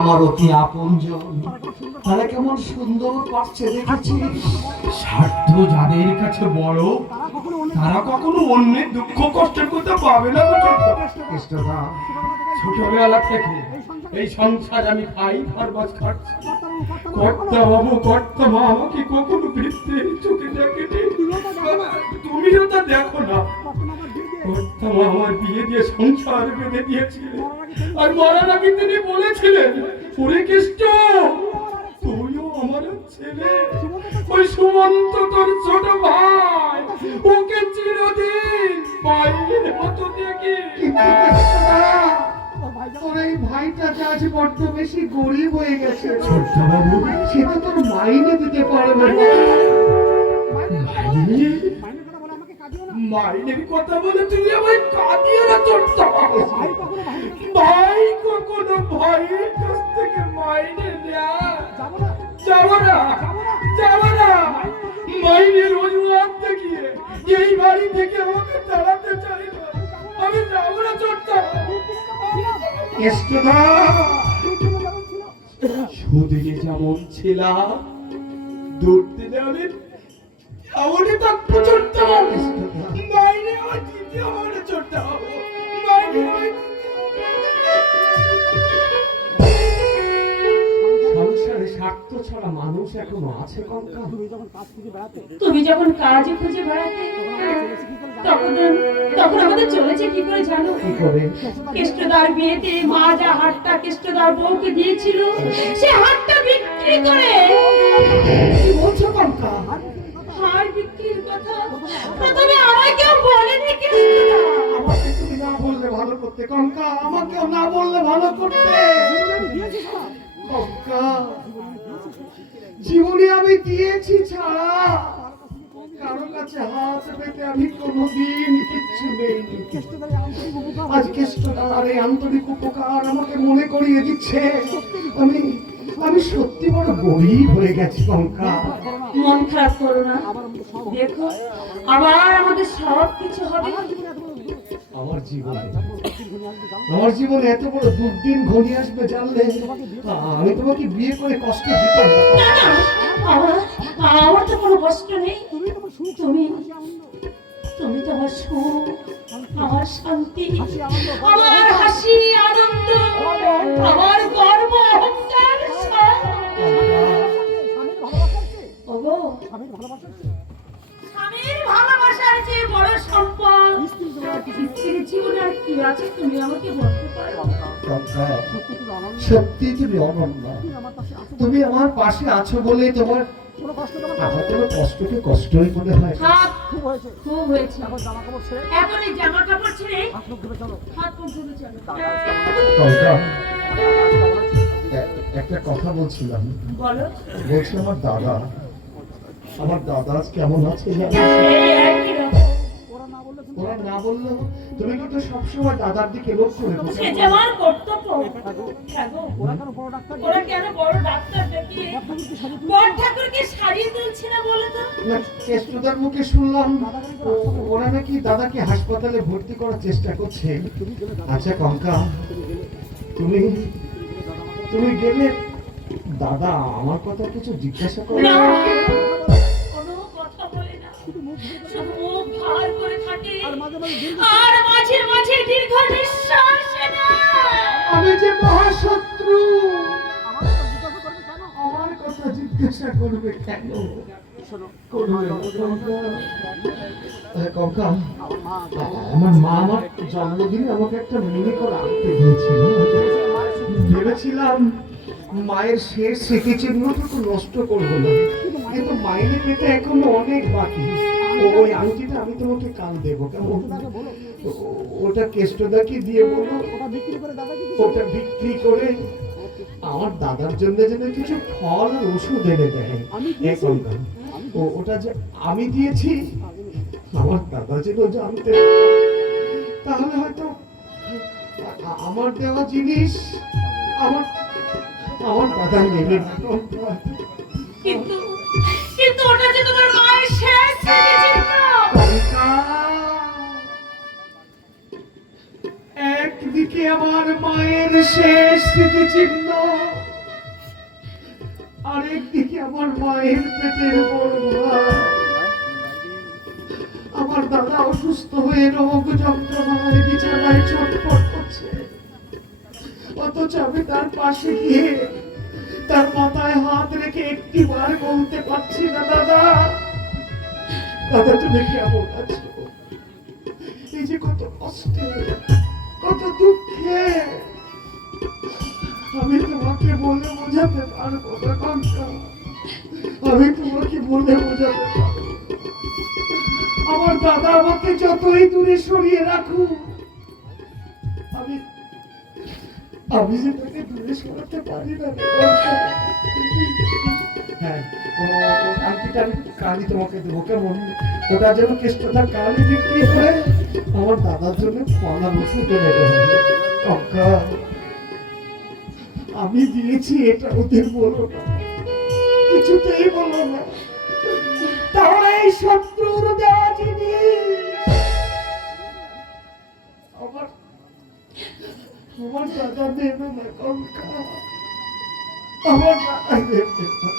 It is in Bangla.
আমার অতি আপনজন তারা কেমন সুন্দর পাচ্ছে দেখেছিস। স্বার্থ যাদের কাছে বড় তারা কখনো অন্যের দুঃখ কষ্টের কথা পাবে না। কৃষ্ণদা, ছোটবেলা থেকে এই সংসার আমি খাই খরবাস খাচ্ছি। কর্তা বাবু কর্তা মা আমাকে কখনো বৃত্তের চোখে দেখেনি, তুমিও তা দেখো না। কর্তা মা আমার বিয়ে দিয়ে সংসার বেঁধে দিয়েছিলেন, আর মরার আগে তিনি বলেছিলেন, ওরে কৃষ্ণ তুইও আমার ছেলে, ওই সুমন্ত তোর ছোট ভাই, ওকে চিরদিন ভাইয়ের মতো দেখি। তোর এই ভাইটা যে আজ বড্ড বেশি গরিব হয়ে গেছে, কর্তা বাবু সেটা তোর মাইনে দিতে পারবে না। মাইনের কথা বলে তুমি আমায় কাঁদিয়ে না চড়তে পারো। ভাই কখনো ভাইয়ের কাছ থেকে মাইনে নেয় যাবো না, যাবো না। মাইনের অজুহাত দেখিয়ে এই বাড়ি থেকে আমাকে তাড়াতে চাইল, আমি যাবো না চড়তে। সুদিকে যেমন ছিলাম দূর দিলে আমি আমাকে থাকবো চড়তে হবে, মাইনে আমার দিতে আমাকে চড়তে হবে, মাইনে সংসারে স্বার্থ ছাড়া মানুষ এখনো আছে কঙ্কা? তুমি যখন কাজে খুঁজে বেড়াতে তখন তখন আমাদের চলেছে কি করে জানো? কি করে? কেষ্টদার বিয়েতে মা যা হাটটা কেষ্টদার বউকে দিয়েছিল সে হাটটা বিক্রি করে। কি বলছো কঙ্কা? হার বিক্রির কথা প্রথমে আমায় কেউ বলেনি কেষ্টদা। আমাকে তুমি না বললে ভালো করতে কঙ্কা, আমাকেও না বললে ভালো করতে কঙ্কা। জীবনে আমি দিয়েছি ছাড়া কারো কাছে হাত পেতে আমি কোনোদিন কিচ্ছু নেইনি। আজ কেষ্টদার এই আন্তরিক উপকার আমাকে মনে করিয়ে দিচ্ছে আমি আমি সত্যি বড় গরিব হয়ে গেছি কঙ্কা। মন খারাপ করো না, দেখো আবার আমাদের সব কিছু হবে। আমার জীবনে এত বড় দুর্দিন ঘনিয়ে আসবে জানলে আমি তোমাকে বিয়ে করে কষ্ট দিতাম না। না না, আমার তো কোনো কষ্ট নেই। তুমি তুমি তো আমার সুখ, আমার শান্তি, আমার হাসি আনন্দ, আমার গর্ব অহংকার সব। ওগো, স্বামীর ভালোবাসার যে বড় সম্পদ স্ত্রীর জীবনে আর কি আছে তুমি আমাকে বলতে পারো? সত্যি তুমি অনন্য, তুমি আমার পাশে আছো বলে তোমার আমার কোনো কষ্টকে কষ্টই মনে হয়। খুব হয়েছে, এখন এই জামা কাপড় ছেড়ে হাত মুখ ধুয়ে চলো। কঙ্কা, একটা কথা বলছিলাম। বলো। বলছি আমার দাদা আজ কেমন আছে জানো? ওরা না বললো তুমি কিন্তু সবসময় দাদার দিকে লক্ষ্য রেখো। সে যে আমার কর্তব্য। ওরা কেন বড় ডাক্তার দেখিয়ে বড় ঠাকুরকে সারিয়ে তুলছে না বলে তো? কেষ্টদার মুখে শুনলাম ওরা নাকি দাদাকে হাসপাতালে ভর্তি করার চেষ্টা করছে। আচ্ছা কঙ্কা, তুমি তুমি গেলে দাদা আমার কথা কিছু জিজ্ঞাসা করে? কোনো কথা বলে না, শুধু মুখ ভার করে থাকে আর মাঝে মাঝে দীর্ঘ নিঃশ্বাস নেয়। আমি যে মহাশত্রু, আমার কথা জিজ্ঞাসা করবে কেন? কঙ্কা, আমার মা আমার জন্মদিনে আমাকে একটা মিনি করে আনতে দিয়েছিল। ভেবেছিলাম মায়ের শেষ স্মৃতিচিহ্নটুকু নষ্ট করবো না, কিন্তু মাইনে পেতে এখনো অনেক বাকি। ওই আংটিটা আমি তোমাকে কাল দেবো, কেমন? ওটা কেষ্টদাকে দিয়ে বলো ওটা বিক্রি করে আমার দাদার জন্য যেন কিছু ফল আর ওষুধ এনে দেয়। ওটা যে আমি দিয়েছি আমার দাদা যেন জানতে, তাহলে হয়তো আমার দেওয়া জিনিস আমার দাদা নেবে না। কিন্তু কিন্তু ওটা যে তোমার মায়ের শেষ স্মৃতিচিহ্ন। একদিকে আমার মায়ের শেষ স্মৃতিচিহ্ন, আর একদিকে আমার মায়ের পেটের বড় ভাই। আমার দাদা অসুস্থ হয়ে রোগ যন্ত্রণায় বিছানায় ছটফট করছে, অথচ আমি তার পাশে গিয়ে তার মাথায় হাত রেখে একটি বার বলতে পারছি না, দাদা দাদা তুমি কেমন আছো? এই যে কত কষ্টে, কত দুঃখে, আমি তোমাকে বলে বোঝাতে পারবো না কঙ্কা, আমি তোমাকে বলে বোঝাতে পারবো না। আমার দাদা আমাকে যতই দূরে সরিয়ে রাখুক, আমি আমি যে তাকে দূরে সরাতে পারি না রে কঙ্কা। হ্যাঁ, ও আংটিটা আমি কালই তোমাকে দেবো, কেমন? ওটা যেন কেষ্টটা কালই বিক্রি করে আমার দাদার জন্য কলা ওষুধ এনে দেবে কঙ্কা। আমি দিয়েছি এটা ওদের বলো না, কিছুতেই বলো না, তাহলে এই শত্রুর দেওয়া জিনিস আমার আমার দাদা দেবে না কঙ্কা, আমার দাদা দেবে না।